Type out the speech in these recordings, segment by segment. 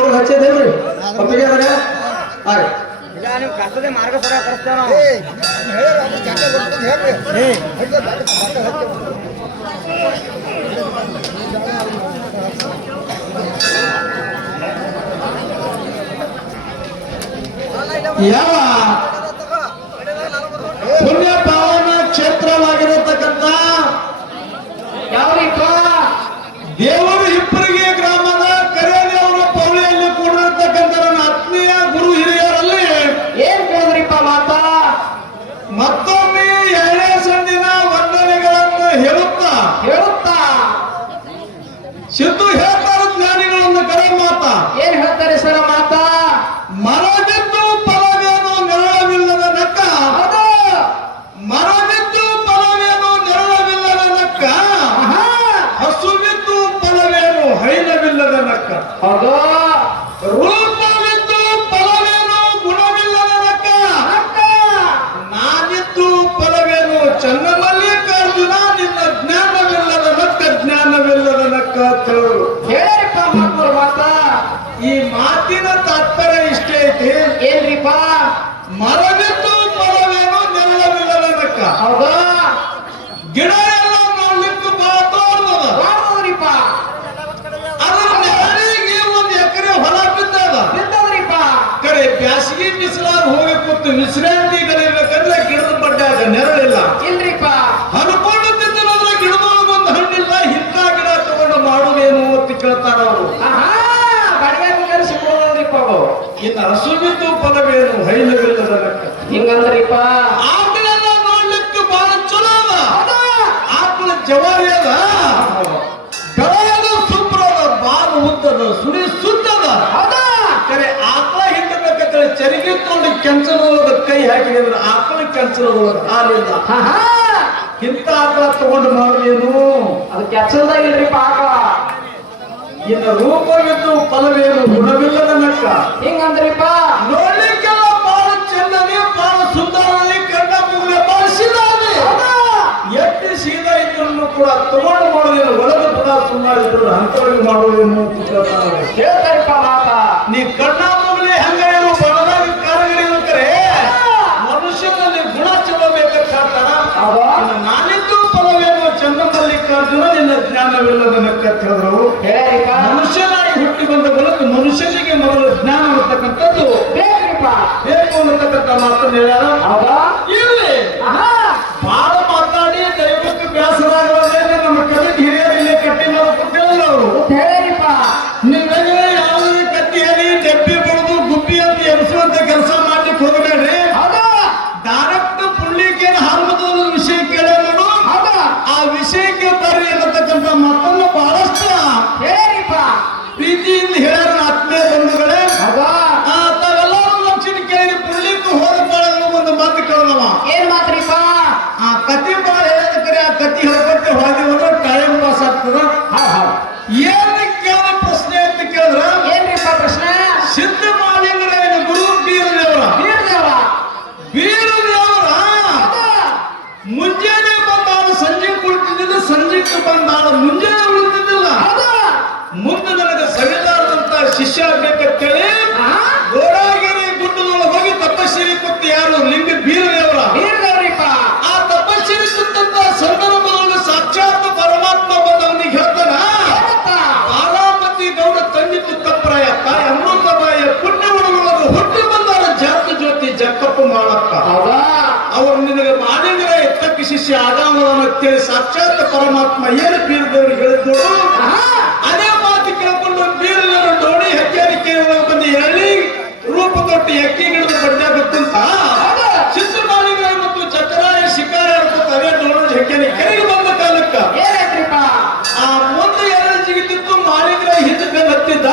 ಗೌಡ್ರು ಹಚ್ಚಿದೇನ್ರಿ ಒಪ್ಪಿಗೆ ಅದ್ರ ಹಾಗೆ ನೀವು ಕಷ್ಟದ ಮಾರ್ಗ ಸರ ಕಳಿಸ್ತೇವೆ ಯಾವ ಪುಣ್ಯ ಪಾವನ ಕ್ಷೇತ್ರವಾಗಿರತಕ್ಕಂಥ ಯಾವೀಗ ದೇವರು ಇಬ್ಬರಿಗೆ ಗ್ರಾಮದ ಕರೆಯದೇವರ ಪೌಳಿಯಲ್ಲಿ ಕೂಡಿರತಕ್ಕಂಥ ನನ್ನ ಆತ್ಮೀಯ ಗುರು ಹಿರಿಯರಲ್ಲಿ ಏನ್ ಕೇಳಿದ್ರಿಪ್ಪ ಮಾತಾ ಮತ್ತೊಮ್ಮೆ ಎರಡನೇ ಸಂದಿನ ವಂದನೆಗಳನ್ನು ಹೇಳುತ್ತಾ ಸಿದ್ದು ಹೇಳ್ತಾರೆ ಜ್ಞಾನಿಗಳನ್ನು ಕರೆ ಮಾತಾ ಏನ್ ಹೇಳ್ತಾರೆ ಸರ ಮಾತಾ ಮರದಿದ್ದು ಫಲವೇನು ನೆರಳವಿಲ್ಲದ ನಕ್ಕ ಮರದಿದ್ದು ಫಲವೇನು ನೆರಳವಿಲ್ಲದ ನಕ್ಕ ಹಸುವಿದ್ದು ಫಲವೇನು ಹೈನವಿಲ್ಲದ ನಕ್ಕ ರೂಪವಿದ್ದು ಫಲವೇನು ಗುಣವಿಲ್ಲದ ನಕ್ಕ ನಾನಿದ್ದು ಫಲವೇನು ಚನ್ನಮಲ್ಲಿಕಾರ್ಜುನ ನಿನ್ನ ಜ್ಞಾನವಿಲ್ಲದ ನಕ್ಕ ಜ್ಞಾನವಿಲ್ಲದ ನಕ್ಕ ಹೇಳಿಪ್ಪ ಮಕ್ಕಳು ಮಾತಾ ಈ ಮಾತಿನ ತಾತ್ಪರ್ಯ ಇಷ್ಟೇ ಐತಿ ಏನ್ರಿಪ್ಪ ಮರವಿದ್ದು ಫಲವೇನು ನೆರಳವಿಲ್ಲದ ನಕ್ಕ ಹೌದಾ ಗಿಡ ಎಲ್ಲ ನೋಡ್ಲಿಕ್ಕೆ ಬಹಳ ತೋರ್ದದ್ರಿಪ್ಪ ಅದ್ರ ನೆರಳಿಗೆ ಒಂದು ಎಕರೆ ಹೊಲ ಬಿದ್ದದ್ರಿಪ್ಪ ಕಡೆ ಬ್ಯಾಸಿಗೆ ಬಿಸಿಲಾಗ ಹೋಗಿ ಕೂತು ವಿಶ್ರಾಂತಿಗಳಿರ್ಬೇಕಂದ್ರೆ ಗಿಡದ ಬಡ್ಡಾಗ ನೆರಳಿಲ್ಲ ಇಲ್ರಿಪ್ಪ ಅನ್ಕೊಳ್ಳುತ್ತಿದ್ದಲ್ಲ ಗಿಡದೊಳಗೆ ಒಂದು ಹಣ್ಣಿಲ್ಲ ಇಂಥ ಗಿಡ ತಗೊಂಡು ಮಾಡುವುದೇನು ಅಂತ ಕೇಳ್ತಾರ ಅವರು ಇನ್ನು ಹಸುವಿದ್ದು ಫಲವೇನು ಹೈನವಿಲ್ಲದ ಲೆಕ್ಕ ಹಿಂಗಂದ್ರಿಪ್ಪ ಆಕಳೆಲ್ಲ ನೋಡ್ಲಿಕ್ಕೆ ಬಹಳ ಚಲೋ ಅದ ಆಕಳ ಜವಾರಿ ಅದ ಬೆಳೆಯಲು ಸೂಪರ್ ಅದ ಬಾಲು ಉದ್ದದ ಸುಡಿ ಸುತ್ತದ ಕರೆ ಆಕಳ ಹಿಂಡಬೇಕಂದ್ರೆ ಚರಿಗೆ ತೊಗೊಂಡು ಕೆಂಚಲದೊಳಗ ಕೈ ಹಾಕಿದ್ರೆ ಆಕಳ ಕೆಂಚಲದೊಳಗ ಹಾಲಿಲ್ಲ ಇಂಥ ಆಕಳ ತಗೊಂಡು ಮಾಡುವೇನು ಅದು ಕೆಚ್ಚಲ್ದಾಗಿಲ್ರಿಪ್ಪ ಆಕಳ ಇನ್ನು ರೂಪವಿದ್ದು ಫಲವೇನು ಗುಣವಿಲ್ಲದ ನಕ್ಕ ಹಿಂಗಂದ್ರಿಪ್ಪ ನೋಡ್ಲಿಕ್ಕೆಲ್ಲ ಬಹಳ ಚೆನ್ನದೆ ಬಹಳ ಸುಂದರವಾಗಿ ಕಂಡ ಮುಗಿದ ಬಹಳ ಸೀದಾನೆ ಎತ್ತಿ ಸೀದಾ ಇದ್ರೂ ಕೂಡ ತಗೊಂಡು ಮಾಡೋದೇನು ಒಳಗೆ ಕೂಡ ಸುಮ್ಮನಿದ್ರು ಅಂತವರಿಗೆ ಮಾಡೋದೇನು ಕೇಳ್ತಾರಿಪ್ಪ ಮಾತಾ ನೀ ಕಣ್ಣ ಮುಗಿಲೆ ಹಂಗೇನು ಬಡದಾಗ ಕಾರ್ಯಗಳಿರ್ತಾರೆ ಮನುಷ್ಯನಲ್ಲಿ ಗುಣ ಚಲೋ ಬೇಕಂತ ಹೇಳ್ತಾರ ನಾನಿದ್ದು ಫಲವೇನು ಚನ್ನಮಲ್ಲಿಕಾರ್ಜುನ ನಿನ್ನ ಜ್ಞಾನವಿಲ್ಲದ ನಕ್ಕ ಹೇಳಿದ್ರು ಮನುಷ್ಯನಾಗಿ ಹುಟ್ಟಿ ಬಂದ ಬಳಿಕ ಮನುಷ್ಯನಿಗೆ ಮೊದಲು ಜ್ಞಾನ ಇರತಕ್ಕಂಥದ್ದು ಬೇಕು ಅನ್ನತಕ್ಕಂಥ ಮಾತನ್ನು ಹೇಳ್ಯಾರ ಇಲ್ಲಿ ಬಹಳ ಮಾತಾಡಿ ದೈವಕ್ಕೆ ಬೇಸರಾಗದೇ ನಮ್ಮ ಕವಿ ಹಿರಿಯರಲ್ಲಿ ಕಟ್ಟಿ ನಾವು ಕೊಟ್ಟಿಲ್ಲ ಅವರು ನಿಮಗೆ ಯಾವುದೇ ಕತ್ತಿಯಲ್ಲಿ ಡಬ್ಬಿ ಬಡದು ಗುಬ್ಬಿ ಅಂತ ಎನಿಸುವಂತ ಕೆಲಸ ಮಾಡ್ಲಿಕ್ಕೆ ಹೋಗಬೇಡ್ರಿ ಡೈರೆಕ್ಟ್ ಪುಣ್ಯಕ್ಕೆ ಹಾರ್ಮದ ವಿಷಯ ಕೇಳ ನೋಡು ಆ ವಿಷಯಕ್ಕೆ ಬರ್ರಿ ಅನ್ನತಕ್ಕಂಥ ಮಾತನ್ನು ಬಹಳಷ್ಟು ಪ್ರೀತಿಯಿಂದ ಹೇಳ್ಯಾರ ಆತ್ಮೀಯ ಬಂಧುಗಳೇ ತಾವೆಲ್ಲರೂ ಲಕ್ಷಣ ಕೇಳಿ ಪುಣ್ಯಕ್ಕೆ ಹೋದ ಬಾಳ ಒಂದು ಮಾತು ಕೇಳೋದವ ಏನ್ ಮಾತ್ರಿಪ್ಪ ಆ ಕತಿ ಬಾಳ ಹೇಳೋದಕ್ಕೆ ಆ ಕತಿ ಹೇಳ್ಕೊಟ್ಟೆ ಹೋಗಿ ಹೋದ್ರೆ ಟೈಮ್ ಪಾಸ್ ಆಗ್ತದ ಏನ್ ಕೇಳ ಪ್ರಶ್ನೆ ಅಂತ ಕೇಳಿದ್ರ ಏನ್ರಿಪ್ಪ ಪ್ರಶ್ನೆ ಸಿದ್ಧ ಮಾಲಿಂಗರಾಯನ ಗುರು ಬೀರದೇವರ ಮುಂಜಾನೆ ಬಂದಾಳು ಸಂಜೆ ಕುಳಿತಿದ್ದಿಲ್ಲ ಸಂಜೆಕ್ಕೆ ಬಂದಾಳು ಮುಂಜಾನೆ ಉಳಿತಿದ್ದಿಲ್ಲ ಮುಂದೆ ನನಗೆ ಸವಿಲಾರದಂತ ಶಿಷ್ಯ ಆಗ್ಬೇಕಂತೇಳಿ ಗೋಡಾಗಿರಿ ಗುಡ್ಡದೊಳಗೆ ಹೋಗಿ ತಪಸ್ಸಿಗೆ ಕೂತು ಯಾರು ಲಿಂಗ ಬೀರದೇವರಿಪ್ಪ ಆ ತಪಸ್ಸಿಗೆ ಕೂತಂತ ಸಂದರ್ಭದೊಳಗೆ ಸಾಕ್ಷಾತ್ ಪರಮಾತ್ಮ ಬಂದವನಿಗೆ ಹೇಳ್ತಾನ ಬಾಲಾಮತಿ ಗೌಡ ತಂದಿತ್ತು ತಪ್ಪರಾಯಪ್ಪ ಅಮೃತಬಾಯ ಪುಣ್ಯಗುಣದೊಳಗೆ ಹುಟ್ಟಿ ಬಂದಾರ ಜಾತಿ ಜ್ಯೋತಿ ಜಕ್ಕಪ್ಪ ಮಾಡಪ್ಪ ಅವರು ನಿನಗೆ ಮಾಲಿಂಗರ ಎತ್ತಕ್ಕೆ ಶಿಷ್ಯ ಆದಾಮತೇಳಿ ಸಾಕ್ಷಾತ್ ಪರಮಾತ್ಮ ಏನು ಬೀರದೇವರಿಗೆ ಹೇಳಿದ್ದು ಅದೇ ಮಾತು ಕೇಳ್ಕೊಂಡು ಬೀರದೇವರು ಡೋಣಿ ಹೆಗ್ಗಾರಿಕೆ ಬಂದು ಎಳ್ಳಿ ರೂಪ ತೊಟ್ಟು ಎಕ್ಕಿ ಗಿಡದ ಬಡ್ಡ ಗೊತ್ತಂತ ಸಿದ್ಧ ಮಾಲಿಂಗರ ಮತ್ತು ಚಕ್ರಾಯ ಶಿಕಾರ ಹೇಳ್ಕೊತ ಅದೇ ಡೋಣಿ ಹೆಗ್ಗಾರಿಕೆಗೆ ಬಂದ ಕಾಲಕ್ಕ ಆ ಮುಂದೆ ಎರಡು ಜಿಗಿತಿತ್ತು ಮಾಲಿಂಗರ ಹಿಂದೆ ಬೆನ್ ಹತ್ತಿದ್ದ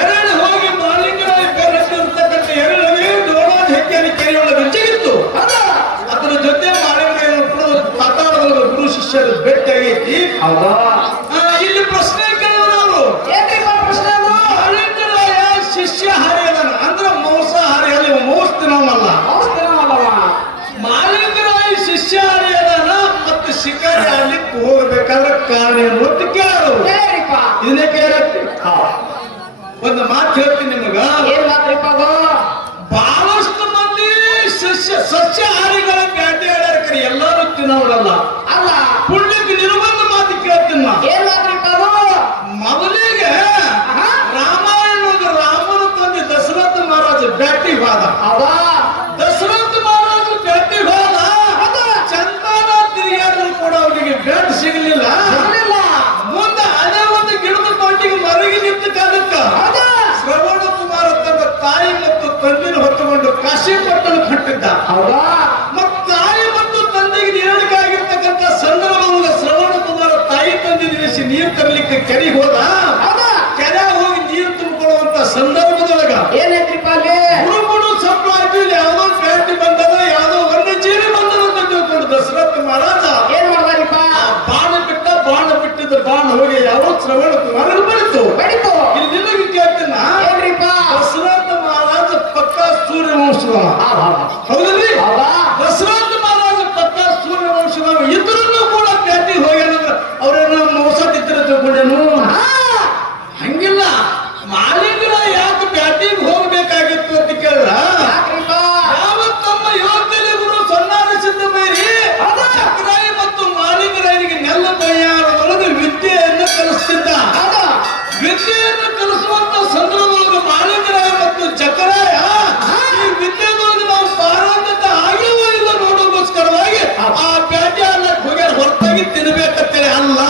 ಎರಡು ಹೋಗಿ ಮಾಲಿಂಗರ ಬೆನ್ ಹತ್ತಿರ್ತಕ್ಕಂಥ ಎರಡು ಡೋಣಿ ಹೆಗ್ಗಾರಿಕೆಯೊಳಗೆ ಜಿಗಿತ್ತು ಅದರ ಜೊತೆ ಮಾಲಿಂಗರ ಪಾತಾಳದೊಳಗೆ ಗುರು ಶಿಷ್ಯರ ಭೇಟಿಯಾಗೈತಿ ಇಲ್ಲಿ ಪ್ರಶ್ನೆ ಕೇಳಿದವರು ಮಾಲಿಂಗರಾಯ ಶಿಷ್ಯ ಹಾರಿಯಲ್ಲ ಅಂದ್ರೆ ಮಾಂಸಾಹಾರಿ ಅಲ್ಲಿ ಮೌಸ್ತಿನವಲ್ಲ ಮಾಲಿಂಗರಾಯ ಶಿಷ್ಯ ಹಾರಿಯಲ್ಲ ಮತ್ತೆ ಶಿಕಾರಿ ಆಗ್ಲಿಕ್ಕೆ ಹೋಗ್ಬೇಕಾದ್ರೆ ಕಾರಣ ಏನು ಅಂತ ಕೇಳೋರು ಇದನ್ನೇ ಕೇಳಕ್ಕೆ ಒಂದು ಮಾತು ಹೇಳ್ತೀನಿ ನಿಮಗ. ಏನ್ ಮಾತ್ರಿಪ್ಪ ಅದು? ಬಹಳಷ್ಟು ಮಂದಿ ಸಸ್ಯಾಹಾರಿಗಳ ಬ್ಯಾಟಿ ಆಡಾಡ್ತಾರೆ, ಎಲ್ಲರೂ ತಿನ್ನೋರಲ್ಲ. ಅಲ್ಲ ಪುಣ್ಯಕ್ಕೆ ನಿರುವಂತ ಮಾತು ಕೇಳ್ತೀನಿ ನಾ. ಏನ್ ಮಾತ್ರಿಪ್ಪ ಅದು? ಮೊದಲಿಗೆ ರಾಮಾಯಣದ ರಾಮನ ತಂದೆ ದಶರಥ ಮಹಾರಾಜ ಬ್ಯಾಟಿ ಹೋದ. ದಶರಥ ಮಹಾರಾಜ ಬ್ಯಾಟಿ ಹೋದ, ಚಂದನ ತಿರುಗಾಡಿದ್ರು ಕೂಡ ಅವನಿಗೆ ಬ್ಯಾಟ್ ಸಿಗಲಿಲ್ಲ. ಮುಂದೆ ಅದೇ ಒಂದು ಗಿಡದ ತೊಟ್ಟಿಗೆ ಮರಗಿ ನಿಂತ ಕಾಲಕ್ಕ ಶ್ರವಣ ಕುಮಾರ ತನ್ನ ತಾಯಿ ಮತ್ತು ತಂದೆನ ಹೊತ್ತುಕೊಂಡು ಕಾಶಿ ಪಟ್ಟಣ ಕಟ್ಟಿದ್ದ. ಮತ್ತು ತಾಯಿ ಮತ್ತು ತಂದೆಗೆ ನೇರಡಿಕಾಗಿರ್ತಕ್ಕಂಥ ಸಂದರ್ಭದಲ್ಲಿ ಶ್ರವಣ ಕುಮಾರ ತಾಯಿ ತಂದೆ ನಿಲ್ಲಿಸಿ ನೀರು ತರಲಿಕ್ಕೆ ಕೆರೆಗೆ ಹೋದ. ಕೆರೆ ಹೋಗಿ ನೀರು ತುಂಬಿಕೊಳ್ಳುವಂತ ಸಂದರ್ಭದೊಳಗ ಏನೈತ್ರಿಪ್ಪ ಅಲ್ಲಿ? ಹುಡುಗುಡು ಸಪ್ಪ ಆಯ್ತು, ಇಲ್ಲಿ ಯಾವುದೋ ಬ್ಯಾಟಿ ಬಂದದ, ಯಾವುದೋ ವನ್ಯಜೀವಿ ಬಂದದ ಅಂತ ತಿಳ್ಕೊಂಡು ದಶರಥ ಮಹಾರಾಜ ಏನ್ ಮಾಡ್ದಾರಿಪ್ಪ? ಬಾಣ ಬಿಟ್ಟ. ಬಾಣ ಬಿಟ್ಟಿದ್ದ ಬಾಣ ಹೋಗಿ ಯಾವ ಶ್ರವಣ ಕುಮಾರ ಬಡಿತು. ಇಲ್ಲಿ ನಿಮಗೆ ಕೇಳ್ತೀನ, ಏನ್ರಿಪ್ಪ? ದಶರಥ ಮಹಾರಾಜ ಪಕ್ಕ ಸೂರ್ಯವಂಶದವ, ಹೌದಲ್ರಿ? ದಶರಥ ಮಹಾರಾಜ ಪಕ್ಕ ಸೂರ್ಯವಂಶದವ ಇದ್ರೂ ಕೂಡ ಬ್ಯಾಟಿ ಹೋಗ್ಯಾನಂದ್ರ ಅವ್ರೇನೋ ಮೋಸ ತಿತ್ತಿರ ತಿಳ್ಕೊಂಡೇನು? ಹಂಗಿಲ್ಲ. ಮಾಲಿಂಗರ ಯಾಕೆ ಬ್ಯಾಟಿಗೆ ಹೋಗ್ಬೇಕಾಗಿತ್ತು ಅಂತ ಕೇಳಿದ್ರ, ಯಾವ ತಮ್ಮ ಯೋಗ್ಯತೆ ಗುರು ಸೊನ್ನಾರಿ ಸಿದ್ದಮೇರಿ ಚಕ್ರಾಯಿ ಮತ್ತು ಮಾಲಿಂಗರಾಯರಿಗೆ ನೆಲ್ಲ ಬಯ್ಯಾರದೊಳಗೆ ವಿದ್ಯೆಯನ್ನು ಕಲಿಸ್ತಿದ್ದ. ವಿದ್ಯೆಯನ್ನು ಕಲಿಸುವಂತ ಸಂದರ್ಭದೊಳಗೆ ಮಾಲಿಂಗರಾಯ ಮತ್ತು ಚಕ್ರಾಯ ಈ ವಿದ್ಯೆದೊಳಗೆ ನಾವು ಪಾರಂಗತ ಆಗಿವೋ ಇಲ್ಲ ನೋಡೋಗೋಸ್ಕರವಾಗಿ ಆ ಬ್ಯಾಟಿ ಅಲ್ಲಕ್ಕೆ ಹೋಗ್ಯಾರ, ಹೊರತಾಗಿ ತಿನ್ಬೇಕಂತೇಳಿ ಅಲ್ಲ.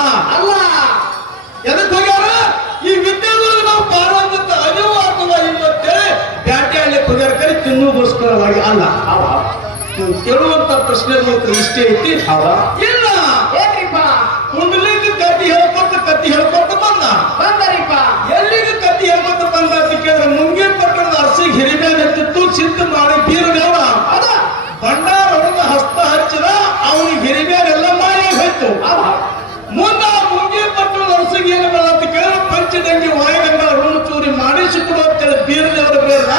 ಎದಕ್ಕೆ ಹೋಗ್ಯಾರ? ಈ ವಿದ್ಯೆದೊಳಗೆ ನಾವು ಪಾರಂಗತ ಅರಿವು ಅಥವಾ ಇಲ್ಲಂತೇಳಿ ಬ್ಯಾಟಿ ಅಲ್ಲಕ್ಕೆ ಹೋಗ್ಯಾರ, ಕರೆ ತಿನ್ನುಗೋಸ್ಕರವಾಗಿ ಅಲ್ಲ. ನೀವು ಕೇಳುವಂತ ಪ್ರಶ್ನೆ ಇಷ್ಟೇ ಐತಿ. ಇಲ್ಲ, ಕುಂಡಲಿಗೆ ಕತ್ತಿ ಹೇಳ್ಕೊತ ಬಂದ. ಎಲ್ಲಿಗೆ ಕತ್ತಿ ಹೇಳ್ಕೊತ ಬಂದ ಅಂತ ಕೇಳಿದ್ರೆ, ಮುಂಗೆ ಪಟ್ಟಣದ ಅರಸಿಗೆ ಹಿರಿಮ್ಯಾಗ ಹತ್ತಿತ್ತು, ಸಿದ್ಧ ಮಾಡಿ ಬೀರದೇವ ಭಂಡಾರ ಹೊಡೆದ ಹಸ್ತ ಹಚ್ಚಿದ, ಅವನಿಗೆ ಹಿರಿಮ್ಯಾಗೆಲ್ಲ ಮಾರಿ ಹೋಯ್ತು. ಮುಂದ ಮುಂಗೆ ಪಟ್ಟಣದ ಅರಸಿಗೆ ಏನು ಬೇಡ ಅಂತ ಕೇಳಿದ್ರೆ, ಪಂಚದಂಗಿ ವಾಯುಗಂಗ ಋಣ ಚೂರಿ ಮಾಡಿಸಿಕೊಡು ಅಂತೇಳಿ ಬೀರದೇವರ ಬೇಡ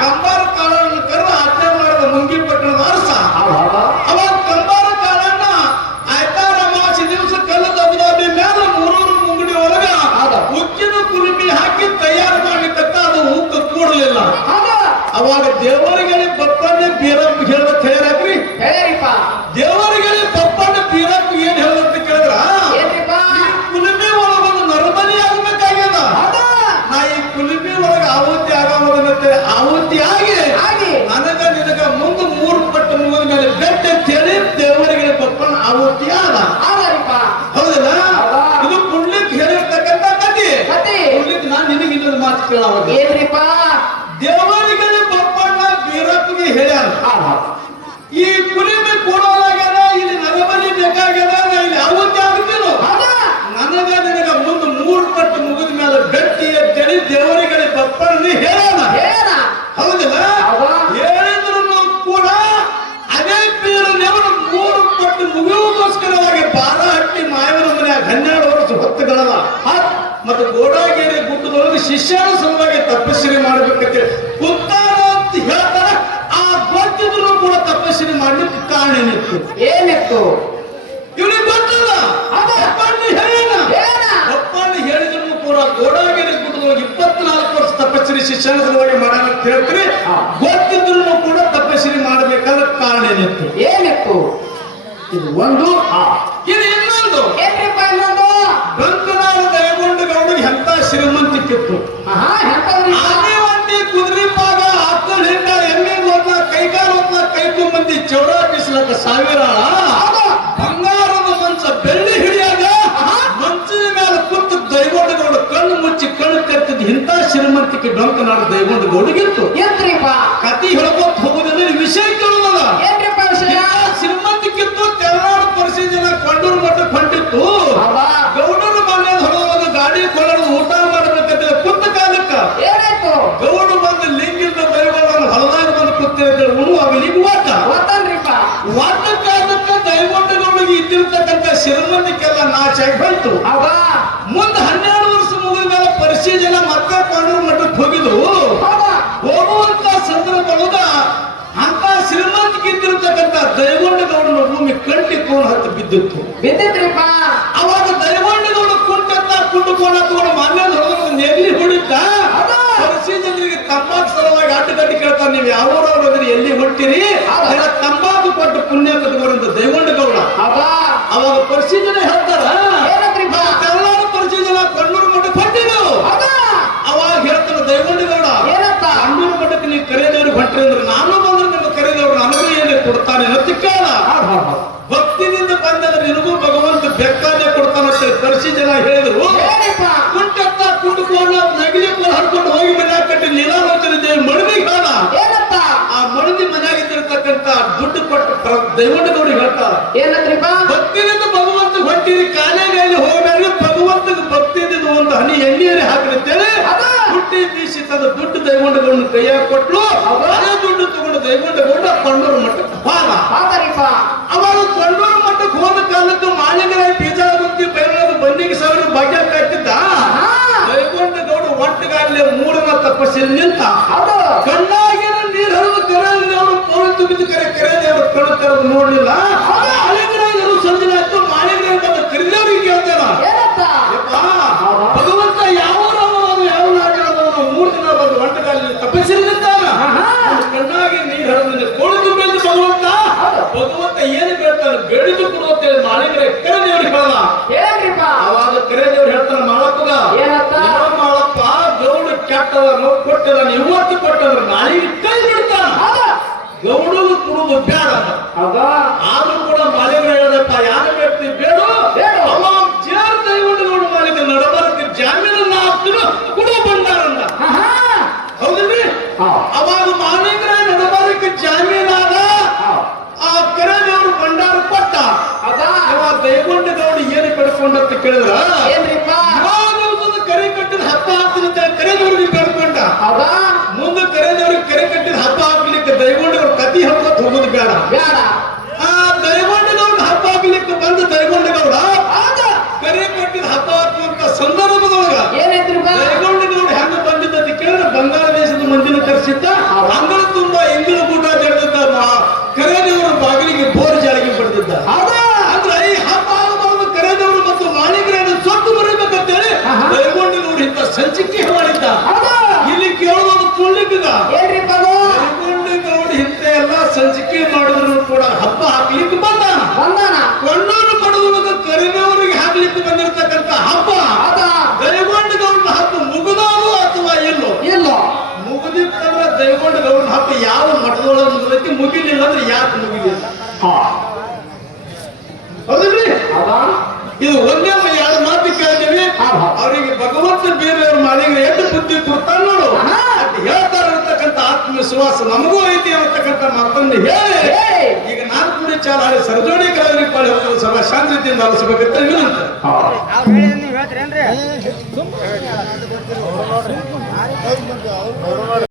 ಕಂಬಾರ ಕಾಳನ್ನು ಕರೆದು ಆಜ್ಞೆ ಮಾಡಿದ ಮುಂಗಿ ಪಟ್ಟಣದ ಅರಸ. ಅವಾಗ ಕಂಬಾರ ಕಾಳನ್ನ ಆಯ್ತಾರ ಅಮಾವಾಸ್ಯೆ ದಿವಸ ಕಲ್ಲು ದಬ್ಬಿ ಮೇಲೆ ಮೂರೂರು ಮುಂಗಡಿ ಒಳಗ ಉಕ್ಕಿನ ಕುರುಮಿ ಹಾಕಿ ತಯಾರು ಮಾಡ್ಲಿಕ್ಕಂತ ಅದು ಉಕ್ಕ ಕೂಡಲಿಲ್ಲ. ಅವಾಗ ದೇವರಿಗೆ ಬಪ್ಪಣ್ಣ ಬೀರಪ್ಪ ಹೇಳದ ಹೇಳ್ಯಾಕ್ರಿ. ದೇವರಿಗೆ ಬಪ್ಪಣ್ಣ ಬೀರಪ್ಪ ಏನ್ ಹೇಳಂತ ಕೇಳಿದ್ರ, ಕುಲುಮಿ ಒಳಗೊಂದು ನರಬಲಿ ಆಗ್ಬೇಕಾಗ್ಯದ. ನಾ ಈ ಕುಲುಮಿ ಒಳಗ ಆಹುತಿ ಆಗೋದನ್ನಂತೆ ಆಹುತಿ ಆಗಿ ನನಗ ನಿನಗ ಮುಂದೆ 3 ಪಟ್ಟು ಮುಗಿದ ಮೇಲೆ ಬೆಟ್ಟ ಅಂತೇಳಿ ದೇವರಿಗೆ ಬಪ್ಪಣ್ಣ ಆಹುತಿ ಆದ. ಹೌದಲ್ಲ? ಇದು ಕುಡ್ಲಿಕ್ಕೆ ಹೇಳಿರ್ತಕ್ಕಂಥ ಕಥೆ. ಕುಡ್ಲಿಕ್ಕೆ ನಾನು ನಿನಗೆ ಇನ್ನೊಂದು ಮಾತು ಕೇಳಾವಾಗ, ದೇವರಿಗೆ ಬಪ್ಪಣ್ಣ ಬೀರಪ್ಪಗೆ ಹೇಳ್ಯಾರ, ಈ ಕುಲಿಮೆ ಕೊಡೋದಾಗ್ಯದ, ಇಲ್ಲಿ ನರಬಲಿ ಬೇಕಾಗ್ಯದ, ಇಲ್ಲಿ ಆಹುತಿ ಆಗ್ತೀನೋ, ನನಗ ನಿನಗ ಮುಂದೆ 3 ಪಟ್ಟು ಮುಗಿದ ಮೇಲೆ ಗಟ್ಟಿ ಅಂತೇಳಿ ದೇವರಿಗೆ ಬಪ್ಪಣ್ಣ ಹೇಳ್ಯಾನ. ಹೌದಿಲ್ಲ? ಹೇಳಿದ್ರು ಕೂಡ ಅದೇ ಬೀರದೇವರು 3 ಪಟ್ಟು ಮುಗಿಯುವುದಕ್ಕೋಸ್ಕರವಾಗಿ ಬಾರಹಟ್ಟಿ ಮಾಯವನ ಮನೆಯಾಗ 12 ವರ್ಷ ಹೊತ್ತುಗಳಲ್ಲ ಮತ್ತು ಗೋಡಾಗೇರಿ ಗುಡ್ಡದೊಳಗೆ ಶಿಷ್ಯನ ಸಲುವಾಗಿ ತಪಸ್ಸರಿ ಮಾಡ್ಬೇಕಂತ ಕುತ್ತಾನ ಅಂತ ಹೇಳ್ತಾರ. ಆ ಗೊತ್ತಿದ್ರು ಕೂಡ ತಪಸ್ಸರಿ ಮಾಡ್ಲಿಕ್ಕೆ ಕಾರಣ ಏನಿತ್ತು? ಇವನಿಗೆ ಗೊತ್ತಲ್ಲ. ಬಪ್ಪಣ್ಣ ಹೇಳಿದ್ರು ಕೂಡ ಗೋಡಾಗೇರಿ ಗುಡ್ಡದೊಳಗೆ 24 ವರ್ಷ ತಪಸ್ಸರಿ ಶಿಷ್ಯನ ಸಲುವಾಗಿ ಮಾಡೋಣ ಅಂತ ಹೇಳ್ತೀರಿ. ಗೊತ್ತಿದ್ರು ಕೂಡ ತಪಸ್ಸರಿ ಮಾಡಬೇಕಾದ್ರೆ ಕಾರಣ ಏನಿತ್ತು? ಇದು ಒಂದು. ಇದು ಇನ್ನೊಂದು. ಬಂಕನಾಳ ದಯಗೊಂಡು ಗೌಡಿಗೆ ಎಂತ ಶ್ರೀಮಂತಿಕ್ಕಿತ್ತು. ಆನೆ ಒಂದಿ ಕುದುರೆ ಪಾಗ ಹತ್ತಲು ಹಿಂಡ ಎಮ್ಮೆ ಹೋದ್ನ ಕೈಗಾಲ ಹೋದ್ನ ಕೈಕು ಮಂದಿ ಚೌಡ ಬಿಸ್ಲಕ್ಕ 1000 ಬಂಗಾರದ ಮಂಚ ಬೆಳ್ಳಿ ಹಿಡಿಯಾಗ ಮಂಚದ ಮೇಲೆ ಕೂತು ದೈಗೊಂಡು ಗೌಡ ಕಣ್ಣು ಮುಚ್ಚಿ ಕಣ್ಣು ಕತ್ತಿದ್ದು ಇಂಥ ಶ್ರೀಮಂತಿಕೆ ಡೊಂಕನಾಳ ದೈಗೊಂಡು ಗೌಡಿಗಿತ್ತು. ಕತಿ ಹೇಳ್ಕೊತ ಹೋಗುದಿಲ್ಲ, ವಿಷಯ ಕೇಳೋದಲ್ಲ. ಶ್ರೀಮಂತಿಕ್ಕಿತ್ತು. ತೆರನಾಡು ಪರಿಸ್ಥಿತಿನ ಕೊಂಡೂರು ಮಠ ಕೊಂಡಿತ್ತು. ಗೌಡರು ಮನೆ ಹೊರಗೆ ಗಾಡಿ ಕೊಳ್ಳೋದು ಊಟ ಮಾಡಬೇಕಂತ ಕುಂತ ಕಾಲಕ್ಕ ಗೌಡ ಬಂದು ಲಿಂಗಿಂದ ದೈವಗಳನ್ನು ಹೊಲದಾಗ ಬಂದು ಕೂತಿರ್ತೇವೆ ಉಣುವಾಗ ಲಿಂಗ ವಾತ ಕಾಲಕ್ಕ ದೈವಂಡ ಗೌಡಿಗೆ ಇದ್ದಿರ್ತಕ್ಕಂಥ ಶ್ರೀಮಂತಿಕೆಲ್ಲ ನಾಚಾಗಿ ಹೋಯ್ತು. ಮುಂದೆ 12 ವರ್ಷ ಮುಗಿದ ಮೇಲೆ ಪರಿಸ್ಥಿತಿನ ಮತ್ತೆ ಕೊಂಡೂರು ಮಠಕ್ಕೆ ಹೋಗಿದ್ದು. ಹೋಗುವಂತ ಸಂದರ್ಭದೊಳಗ ಅಂತ ಶ್ರೀಮಂತಿಕೆ ಇದ್ದಿರ್ತಕ್ಕಂಥ ದೈವಂಡ ಗೌಡನ ಭೂಮಿ ಕಂಟಿ ಕೋಣ ಹತ್ತು ಬಿದ್ದಿತ್ತು. ಅವಾಗ ದೈವಂಡ ಗೌಡ ಕುಂಟೆತ್ತ ಕುಂಡು ಕೋಣ ತಗೊಂಡು ಮನೆ ಹೊರಗೆ ನೆಗ್ಲಿ ಹೊಡಿತ ಪುಣ್ಯ ಕಟ್ಕೊಂಡ ದೈವಂಡ ಗೌಡ ಹೌದಾ ಅವಾಗ ಪರಿಶೀಲನೆ ಹೇಳ್ತಾರ ಏನಂತ್ರಿಪ್ಪ? ತೆರಳಾದ ಪರಿಶೀಲನೆ ಕಣ್ಣೂರು ಮಠಕ್ಕೆ ಹೊಂಟಿದ್ದೆವು. ಹೌದಾ ಅವಾಗ ಹೇಳ್ತಾರ ದೈವಂಡ ಗೌಡ ಏನಂತ ಕಣ್ಣೂರು ಮಠಕ್ಕೆ ನೀವು ಕರೆದೇವ್ರಿಗೆ ಹೊಂಟ್ರಿ ಅಂದ್ರೆ ನಾನು ಬಂದ್ರೆ ನಿಮ್ಮ ಕರೆದೇವ್ರು ನನಗೂ ಏನೇ ಕೊಡ್ತಾನೆ ತಿಕ್ಕಾಲ ಭಕ್ತಿನಿಂದ ಬಂದ್ರೆ ನಿನಗೂ ಭಗವಂತ ಬೇಕಾದ್ರೆ ಕೊಡ್ತಾನಂತ ಪರಿಸಿ ಜನ ಹೇಳಿದ್ರು. ಏನಪ್ಪ ಕುಂಟತ್ತ ಕುಂಡ್ಕೊಂಡು ನಗಲಿ ಹರ್ಕೊಂಡು ಹೋಗಿ ಮನ್ಯಾಗ ಕಟ್ಟಿ ನೀಲಾಲೋಚನೆ ದೇವಿ ಮಡದಿಗೆ ಹೇಳ ಏನಂತ ಆ ಮಡದಿ ಮನ್ಯಾಗಿದ್ದಿರ್ತಕ್ಕಂತ ದುಡ್ಡು ಕೊಟ್ಟು ದೈವಂಡ ಗೌಡಿ ಹೇಳ್ತಾರ ಏನಂತ್ರಿಪ್ಪ? ಭಕ್ತಿನಿಂದ ಭಗವಂತ ಹೊಂಟಿರಿ ಕಾಲೇಗಾಲಿ ಹೋಗ್ಯಾರ ಭಗವಂತನ ಭಕ್ತಿಯಿಂದ ಒಂದು ಹನಿ ಎಣ್ಣೆಯಲ್ಲಿ ಹಾಕಿರ್ತೇನೆ ಹುಟ್ಟಿ ಬೀಸಿ ತನ್ನ ದುಡ್ಡು ದೈವಂಡಗೌಡನ ಕೈಯಾಗ ಕೊಟ್ಲು. ಅದೇ ದುಡ್ಡು ತಗೊಂಡು ದೈವಂಡಗೌಡ ಕೊಂಡೂರು ಮಠಕ್ಕೆ ಹೋದ. ಹೌದರಿಪ್ಪ ಅವಾಗ ಕೊಂಡೂರು ಮಠಕ್ಕೆ ಹೋದ ಕಾಲಕ್ಕೆ ಮಾಲಿಕರ ಬೀಜ ಗುತ್ತಿ ಬೈರೋದು ಬಂದಿಗೆ ಸಾವಿರ ಭಾಗ್ಯ ಕಾಯ್ತಿದ್ದ. ದೈವಂಡಗೌಡ ಒಟ್ಟಿಗಾಗಲೇ ಮೂರನ ತಪಸ್ಸಿನ ನಿಂತ ಹೌದು ಕಣ್ಣಾಗಿನ ನೀರು ಹರಿದು ಕರೆಯಲ್ಲಿ ಅವರು ಪೋಣ ತುಂಬಿದ ಕರೆಯಲ್ಲಿ ಅವರು ಕಣ್ಣು ತೆರೆದು ನೋಡ್ಲಿಲ್ಲ. ಮಾಲಿಕರಾಗರು ಸಂಜೆ ಆಯ್ತು ಮಾಲಿಕರ ಬಂದು ಕರೆದವ್ರಿಗೆ ಕೇಳ್ತಾರ ಏನಂತ ಭಗವಂತ ಯಾವ ಯಾವ ನಾಟಕದವನು 3 ದಿನ ಬಂದು ಒಟ್ಟಗಾಲಿ ತಪಸ್ಸಿನ ನಿಂತಾನ. ಕಣ್ಣಾಗಿ ನೀರು ಹರಿದು ಕೋಣ ತುಂಬಿದ ಭಗವಂತ ಏನು ಹೇಳ್ತಾನೆ ಬೇಡಿದ್ದು ಕೊಡುವಂತೆ ಮಾಲಿಕರ ಕರೆದೇವ್ರಿಗೆ ಹೇಳ. ಏನ್ರಿಪ್ಪ? ಅವಾಗ ಕರೆದೇವ್ರು ಹೇಳ್ತಾನೆ ಮಾಳಪ್ಪಗ ಏನಂತ? ಮಾಳಪ್ಪ ಗೌಡ ಕೆಟ್ಟದ ನೋವು ಕೊಟ್ಟದ ಇವತ್ತು ಕೊಟ್ಟದ್ರ ನಾಳೆಗೆ ಕೈ ಬಿಡ್ತಾನ. ಹೌದಾ ಗೌಡರು ಕೊಡುವುದು ಬೇಡ ಹೌದಾ ಆದ್ರೂ ಕೂಡ ಮಾಲಿಕರು ಹೇಳದಪ್ಪ ಯಾರ ವ್ಯಕ್ತಿ ಬೇಡ ಬೇಡ. ಅವ ಜೇರ್ ದೈವಂಡಗೌಡ ಮಾಲಿಕ ನಡಬರಕ್ಕೆ ಜಾಮೀನನ್ನ ಹಾಕ್ತಿರು ಕೊಡು ಬಂದಾರಂದ. ಹೌದಲ್ರಿ? ಅವಾಗ ಮಾಲಿಕರ ನಡಬರಕ್ಕೆ ಜಾಮೀನಾದ ಆ ಕರೆದೇವರು ಭಂಡಾರ ಕೊಟ್ಟ. ದೈವಂಡಗೌಡ ಏನು ಪಡ್ಕೊಂಡಂತ ಕೇಳಿದ್ರ ಏನ್ರಿಪ್ಪ? ಕರೆ ಕಟ್ಟಿದ ಹಬ್ಬ ಹಾಕ್ತಿದ್ದ ಕರೆದವ್ರಿಗೆ ಬೇಡ್ಕೊಂಡ. ಹೌದಾ ಮುಂದೆ ಕರೆದವ್ರಿಗೆ ಕರೆ ಕಟ್ಟಿದ ಹಬ್ಬ ಹಾಕ್ಲಿಕ್ಕೆ ದೈವಂಡಗೌಡ ಕತಿ ಹೇಳ್ಕೊತ ಹೋಗೋದು ಬೇಡ. ಬೇಡ ಆ ದೈವಂಡಗೌಡ ಹಬ್ಬ ಹಾಕ್ಲಿಕ್ಕೆ ಬಂದ ದೈವಂಡಗೌಡ ಕರೆ ಕಟ್ಟಿದ ಹಬ್ಬ ಹಾಕುವಂತ ಸಂದರ್ಭದೊಳಗ ಏನೈತ್ರಿಪ್ಪ? ದೈವಂಡಗೌಡ ಹೆಂಗ ಬಂದಿದ್ದ ಕೇಳಿದ್ರೆ ಬಾಂಗ್ಲಾದೇಶದ ಮಂದಿನ ಕರೆಸಿದ್ದ. ಅಂಗಳ ತುಂಬಾ ಎಂಗಿನ ಊಟ ಜಡಿದಿದ್ದ ಕರೆದೇವರು ಬಾಗಿಲಿಗೆ ಬೋರ್ ಜಾರಿಗೆ ಪಡೆದಿದ್ದ. ಅಂದ್ರೆ ಈ ಹಬ್ಬ ಕರೆದವರು ಮತ್ತು ಮಾಲಿಕರನ್ನು ಸೊಟ್ಟು ಬರೀಬೇಕಂತೇಳಿ ದೈವಂಡಗೌಡ ಇಂತ ಸಂಚಿಕೆ ಮಾಡಿದ್ದ. ಇಲ್ಲಿ ಕೇಳೋದು ತುಳ್ಳಿದ್ದ ಏನ್ರಿಪ್ಪ? ದೈವಂಡಗೌಡ ಇಂತ ಎಲ್ಲ ಸಂಚಿಕೆ ಮಾಡಿದ್ರು ಕೂಡ ಹಬ್ಬ ಹಾಕ್ಲಿಕ್ಕೆ ಬಂದಾನ. ಕೊಂಡೂರು ಪಡೆದೊಳಗ ಕರೆದವರಿಗೆ ಹಾಕ್ಲಿಕ್ಕೆ ಬಂದಿರತಕ್ಕಂತ ಹಬ್ಬ ದೈವಂಡಗೌಡನ ಹಬ್ಬ ಮುಗಿದೋದು ಅಥವಾ ಇಲ್ಲೋ ಮುಗಿದಿತ್ತಂದ್ರೆ ದೈವಂಡಗೌಡನ ಹಬ್ಬ ಯಾವ ಮಠದೊಳಗೆ ಮುಗಿದೈತಿ ಮುಗಿಲಿಲ್ಲ ಅಂದ್ರೆ ಯಾಕೆ ಮುಗಿಲಿಲ್ಲ? ಹೌದಲ್ರಿ? ಇದು ಒಂದೇ ಎರಡು ಮಾತು ಕೇಳಿದೀವಿ. ಅವರಿಗೆ ಭಗವಂತ ಬೇರೆಯವ್ರ ಮಾಲಿಗೆ ಎಷ್ಟು ಬುದ್ಧಿ ಕೊಡ್ತಾನ ನೋಡು ಹೇಳ್ತಾರ ಇರತಕ್ಕಂತ ಆತ್ಮವಿಶ್ವಾಸ ನಮಗೂ ಐತಿ ಅನ್ನತಕ್ಕಂಥ ಮಾತನ್ನು ಹೇಳಿ ಈಗ ನಾನು ಕೂಡ ಚಾಲ ಸರಜೋಡಿ ಕಲಾವಿದರಿಗೆ ಪಾಳಿ ಹೋಗುವ ಸಭಾ ಶಾಂತಿ ರೀತಿಯಿಂದ ಆಲಿಸಬೇಕಂತ ವಿನಂತಿ.